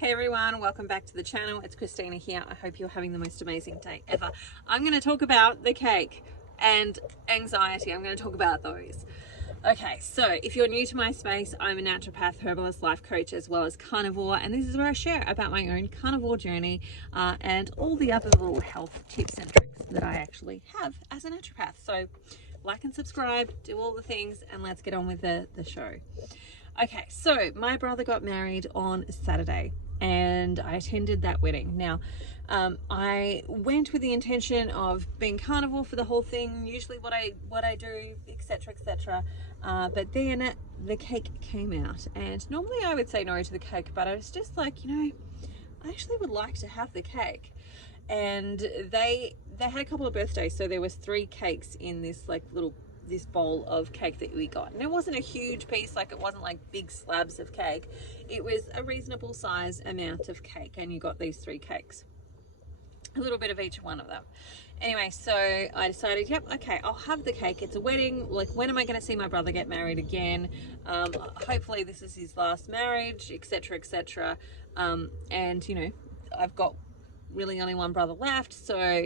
Hey everyone, welcome back to the channel. It's Christina here. I hope you're having the most amazing day ever. I'm going to talk about the cake and anxiety. I'm going to talk about those. Okay, so if you're new to my space, I'm a naturopath, herbalist, life coach, as well as carnivore, and this is where I share about my own carnivore journey and all the other little health tips and tricks that I actually have as a naturopath. So like and subscribe, do all the things, and let's get on with the show. Okay, so my brother got married on Saturday and I attended that wedding. Now, I went with the intention of being carnivore for the whole thing, usually what I do, etc., etc. But then the cake came out, and normally I would say no to the cake, but I was just like, I actually would like to have the cake. And they had a couple of birthdays, so there was 3 cakes in this this bowl of cake that we got, and it wasn't a huge piece, like it wasn't like big slabs of cake. It was a reasonable size amount of cake, and you got these 3 cakes, a little bit of each one of them. Anyway, so I decided, yep, okay, I'll have the cake. It's a wedding. Like, when am I going to see my brother get married again? Hopefully this is his last marriage, etc., etc. And I've got really only one brother left, so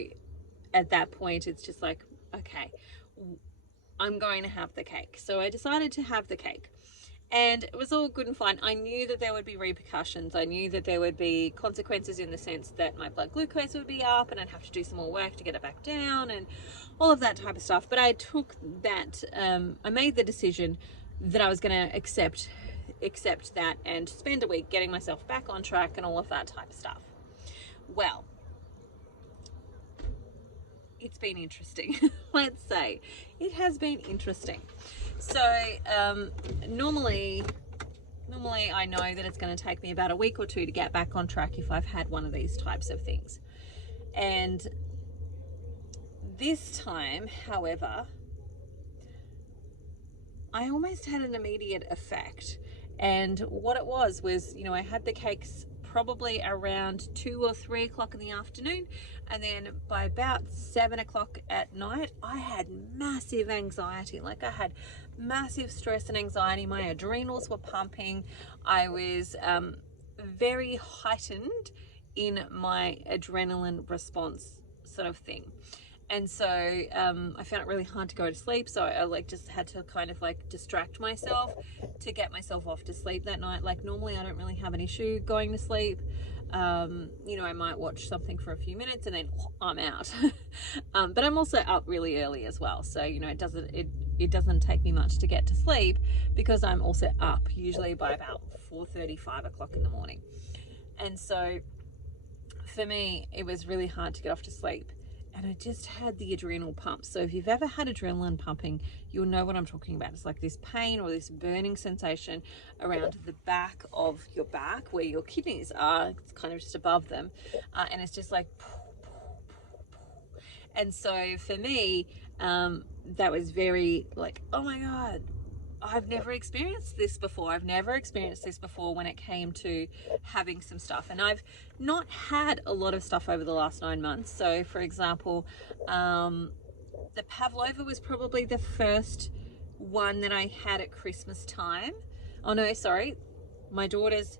at that point it's just like, okay, I'm going to have the cake. So I decided to have the cake, and it was all good and fine. I knew that there would be repercussions. I knew that there would be consequences, in the sense that my blood glucose would be up and I'd have to do some more work to get it back down and all of that type of stuff. But I took that, I made the decision that I was going to accept that and spend a week getting myself back on track and all of that type of stuff. Well, it's been interesting. Let's say it has been interesting. So normally I know that it's going to take me about a week or 2 to get back on track if I've had one of these types of things. And this time, however, I almost had an immediate effect. And what it was, I had the cakes probably around 2 or 3 o'clock in the afternoon, and then by about 7 o'clock at night I had massive anxiety. Like, I had massive stress and anxiety. My adrenals were pumping. I was very heightened in my adrenaline response, sort of thing. And so I found it really hard to go to sleep. So I just had to kind of distract myself to get myself off to sleep that night. Like, normally I don't really have an issue going to sleep. I might watch something for a few minutes and then I'm out. But I'm also up really early as well. So, it doesn't take me much to get to sleep, because I'm also up usually by about 4:30, 5 o'clock in the morning. And so for me, it was really hard to get off to sleep. And I just had the adrenal pump. So if you've ever had adrenaline pumping, you'll know what I'm talking about. It's like this pain or this burning sensation around the back of your back, where your kidneys are. It's kind of just above them. And it's just like... And so for me, that was very like, oh my God, I've never experienced this before. I've never experienced this before when it came to having some stuff. And I've not had a lot of stuff over the last 9 months. So for example, the pavlova was probably the first one that I had at Christmas time. Oh no, sorry. My daughter's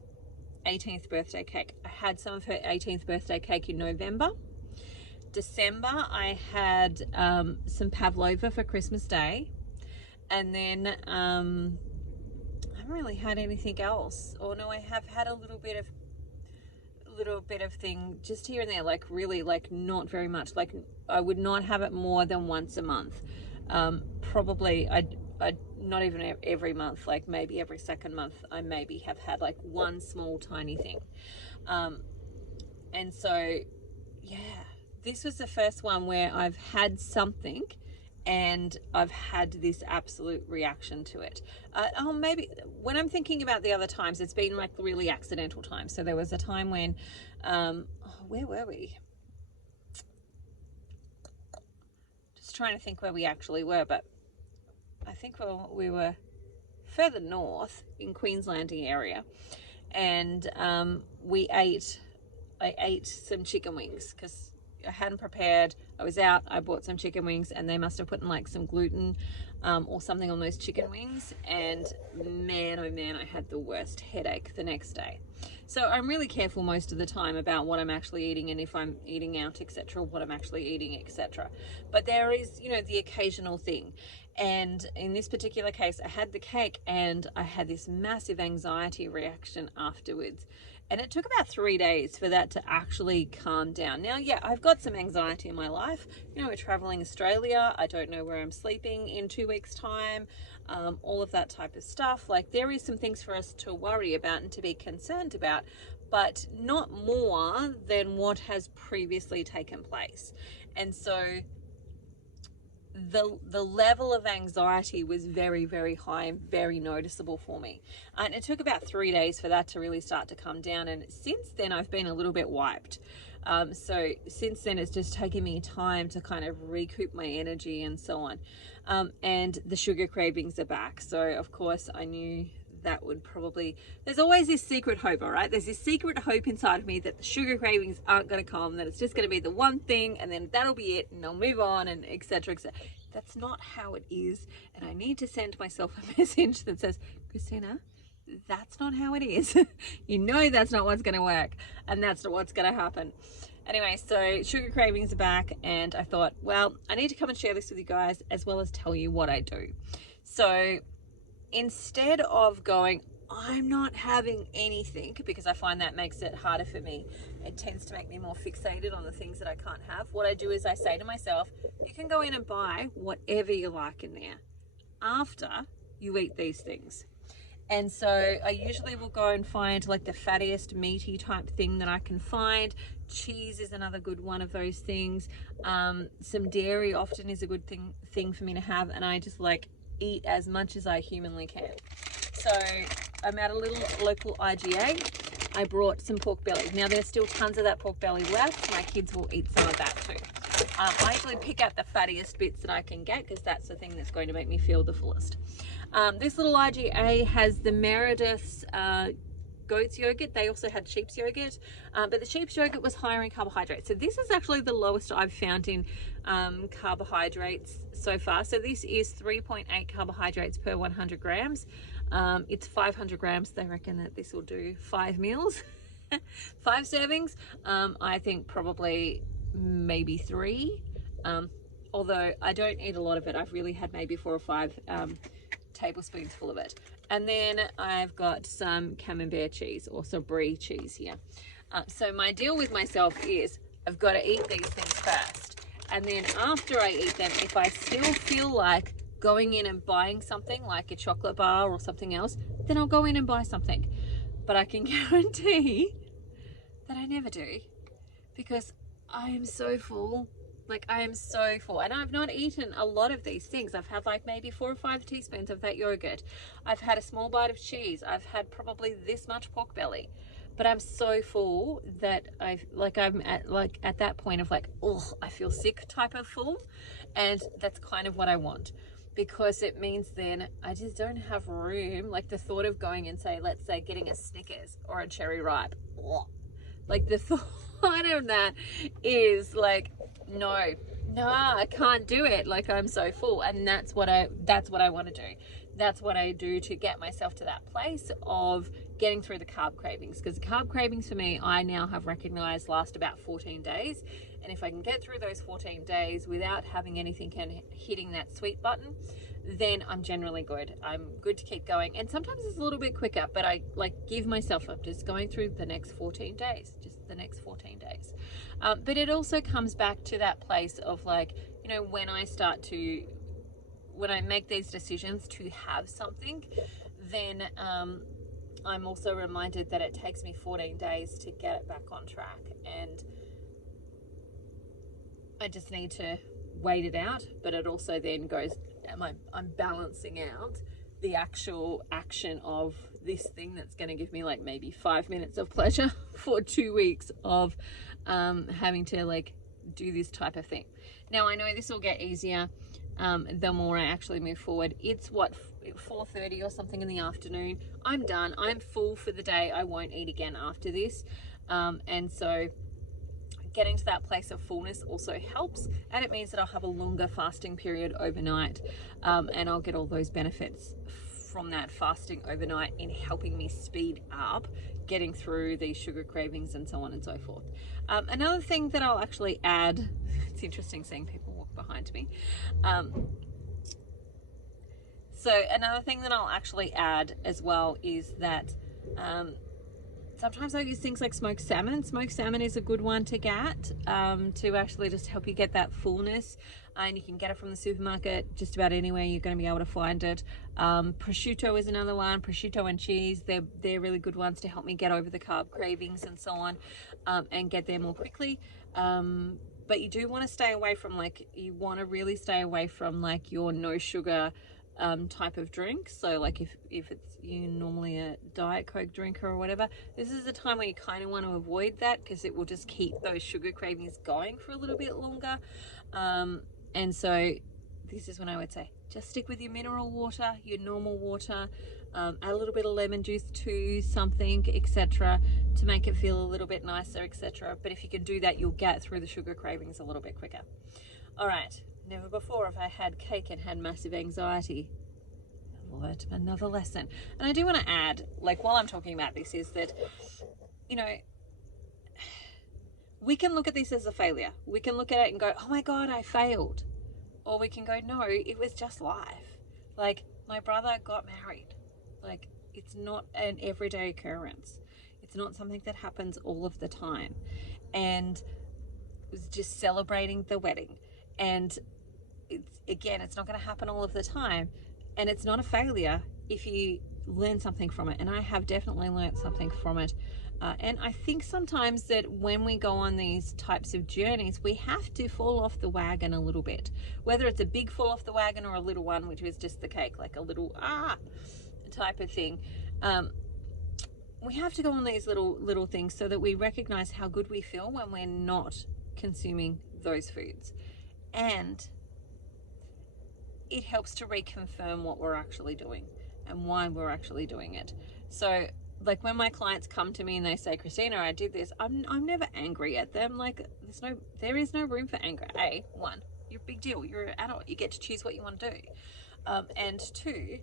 18th birthday cake. I had some of her 18th birthday cake in November. December, I had some pavlova for Christmas Day. And then I haven't really had anything else. Or no, I have had a little bit of thing just here and there, like really, like not very much. Like, I would not have it more than once a month. Probably I'd not even every month, like maybe every second month I maybe have had like one small tiny thing. And so yeah, this was the first one where I've had something and I've had this absolute reaction to it. Maybe when I'm thinking about the other times, it's been like really accidental times. So there was a time when, where were we? Just trying to think where we actually were, but I think we were further north in Queenslanding area, and I ate some chicken wings because I hadn't prepared. I was out, I bought some chicken wings, and they must have put in like some gluten or something on those chicken wings, and man, oh man, I had the worst headache the next day. So I'm really careful most of the time about what I'm actually eating, and if I'm eating out, etc., what I'm actually eating, etc. But there is, you know, the occasional thing. And in this particular case, I had the cake and I had this massive anxiety reaction afterwards. And it took about 3 days for that to actually calm down. Now, yeah, I've got some anxiety in my life. You know, we're traveling Australia. I don't know where I'm sleeping in 2 weeks' time. All of that type of stuff. Like, there is some things for us to worry about and to be concerned about, but not more than what has previously taken place. And so the level of anxiety was very, very high and very noticeable for me. And it took about 3 days for that to really start to come down. And since then, I've been a little bit wiped. So since then, it's just taken me time to kind of recoup my energy and so on. And the sugar cravings are back. So of course, I knew that would probably, there's always this secret hope, all right? There's this secret hope inside of me that the sugar cravings aren't going to come, that it's just going to be the one thing and then that'll be it and I'll move on and etc, etc. That's not how it is. And I need to send myself a message that says, Christina, that's not how it is. You know that's not what's going to work, and that's not what's going to happen. Anyway, so sugar cravings are back, and I thought, well, I need to come and share this with you guys as well as tell you what I do. So instead of going, I'm not having anything, because I find that makes it harder for me, it tends to make me more fixated on the things that I can't have. What I do is I say to myself, you can go in and buy whatever you like in there after you eat these things. And so I usually will go and find like the fattiest meaty type thing that I can find. Cheese is another good one of those things. Some dairy often is a good thing for me to have, and I just like eat as much as I humanly can. So I'm at a little local IGA. I brought some pork belly. Now there's still tons of that pork belly left. My kids will eat some of that too. I usually pick out the fattiest bits that I can get, because that's the thing that's going to make me feel the fullest. This little IGA has the Meredith's goat's yogurt. They also had sheep's yogurt, but the sheep's yogurt was higher in carbohydrates. So this is actually the lowest I've found in carbohydrates so far. So this is 3.8 carbohydrates per 100 grams. It's 500 grams. They reckon that this will do 5 meals, 5 servings. I think probably maybe 3. Although I don't eat a lot of it. I've really had maybe 4 or 5 tablespoons full of it. And then I've got some camembert cheese, or some brie cheese here. So my deal with myself is I've got to eat these things first, and then after I eat them, if I still feel like going in and buying something like a chocolate bar or something else, then I'll go in and buy something. But I can guarantee that I never do, because I am so full. Like, I am so full, and I've not eaten a lot of these things. I've had like maybe 4 or 5 teaspoons of that yogurt. I've had a small bite of cheese. I've had probably this much pork belly, but I'm so full that I'm at that point of like, oh, I feel sick type of full. And that's kind of what I want, because it means then I just don't have room. Like the thought of going and let's say getting a Snickers or a Cherry Ripe, like the thought of that is like, no, I can't do it. Like, I'm so full. And that's what I want to do. That's what I do to get myself to that place of getting through the carb cravings, because the carb cravings for me, I now have recognized, last about 14 days. And if I can get through those 14 days without having anything and hitting that sweet button, then I'm generally good. I'm good to keep going. And sometimes it's a little bit quicker, but I give myself up just going through the next 14 days, just the next 14 days. But it also comes back to that place of like, you know, when I make these decisions to have something, then I'm also reminded that it takes me 14 days to get it back on track. And I just need to wait it out, but it also then goes, I'm balancing out the actual action of this thing that's going to give me like maybe 5 minutes of pleasure for 2 weeks of having to like do this type of thing. Now I know this will get easier the more I actually move forward. It's what, 4:30 or something in the afternoon. I'm done. I'm full for the day. I won't eat again after this. And so getting to that place of fullness also helps, and it means that I'll have a longer fasting period overnight, and I'll get all those benefits from that fasting overnight in helping me speed up getting through these sugar cravings and so on and so forth. Another thing that I'll actually add, it's interesting seeing people walk behind me. So another thing that I'll actually add as well is that sometimes I use things like smoked salmon. Smoked salmon is a good one to get to actually just help you get that fullness. And you can get it from the supermarket, just about anywhere you're going to be able to find it. Prosciutto is another one. Prosciutto and cheese, they're really good ones to help me get over the carb cravings and so on, and get there more quickly. But you do want to stay away from you want to really stay away from like your no sugar type of drink. So like if it's you normally a Diet Coke drinker or whatever, this is the time where you kind of want to avoid that, because it will just keep those sugar cravings going for a little bit longer. And so this is when I would say just stick with your mineral water, your normal water, add a little bit of lemon juice to something, etc., to make it feel a little bit nicer, etc. But if you can do that, you'll get through the sugar cravings a little bit quicker. All right. Never before have I had cake and had massive anxiety. I've learned another lesson. And I do want to add, like while I'm talking about this, is that, you know, we can look at this as a failure. We can look at it and go, oh my God, I failed. Or we can go, no, it was just life. Like my brother got married. Like it's not an everyday occurrence. It's not something that happens all of the time. And it was just celebrating the wedding. And it's not going to happen all of the time, and it's not a failure if you learn something from it. And I have definitely learned something from it, and I think sometimes that when we go on these types of journeys, we have to fall off the wagon a little bit, whether it's a big fall off the wagon or a little one, which is just the cake, like a little type of thing. We have to go on these little things so that we recognize how good we feel when we're not consuming those foods. And it helps to reconfirm what we're actually doing and why we're actually doing it. So like when my clients come to me and they say, Christina, I did this, I'm never angry at them. Like there is no room for anger. One, you're a big deal. You're an adult. You get to choose what you want to do. And two,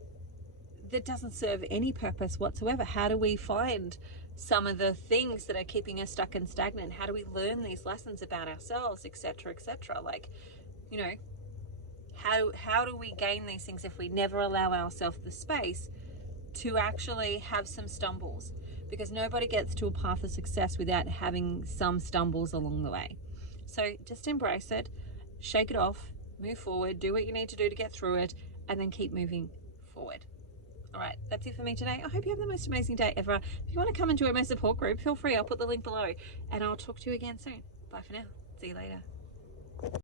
that doesn't serve any purpose whatsoever. How do we find some of the things that are keeping us stuck and stagnant? How do we learn these lessons about ourselves, etc., etc.? Like, you know, how do we gain these things if we never allow ourselves the space to actually have some stumbles? Because nobody gets to a path of success without having some stumbles along the way. So just embrace it, shake it off, move forward, do what you need to do to get through it, and then keep moving forward. All right, that's it for me today. I hope you have the most amazing day ever. If you want to come and join my support group, feel free. I'll put the link below, and I'll talk to you again soon. Bye for now. See you later.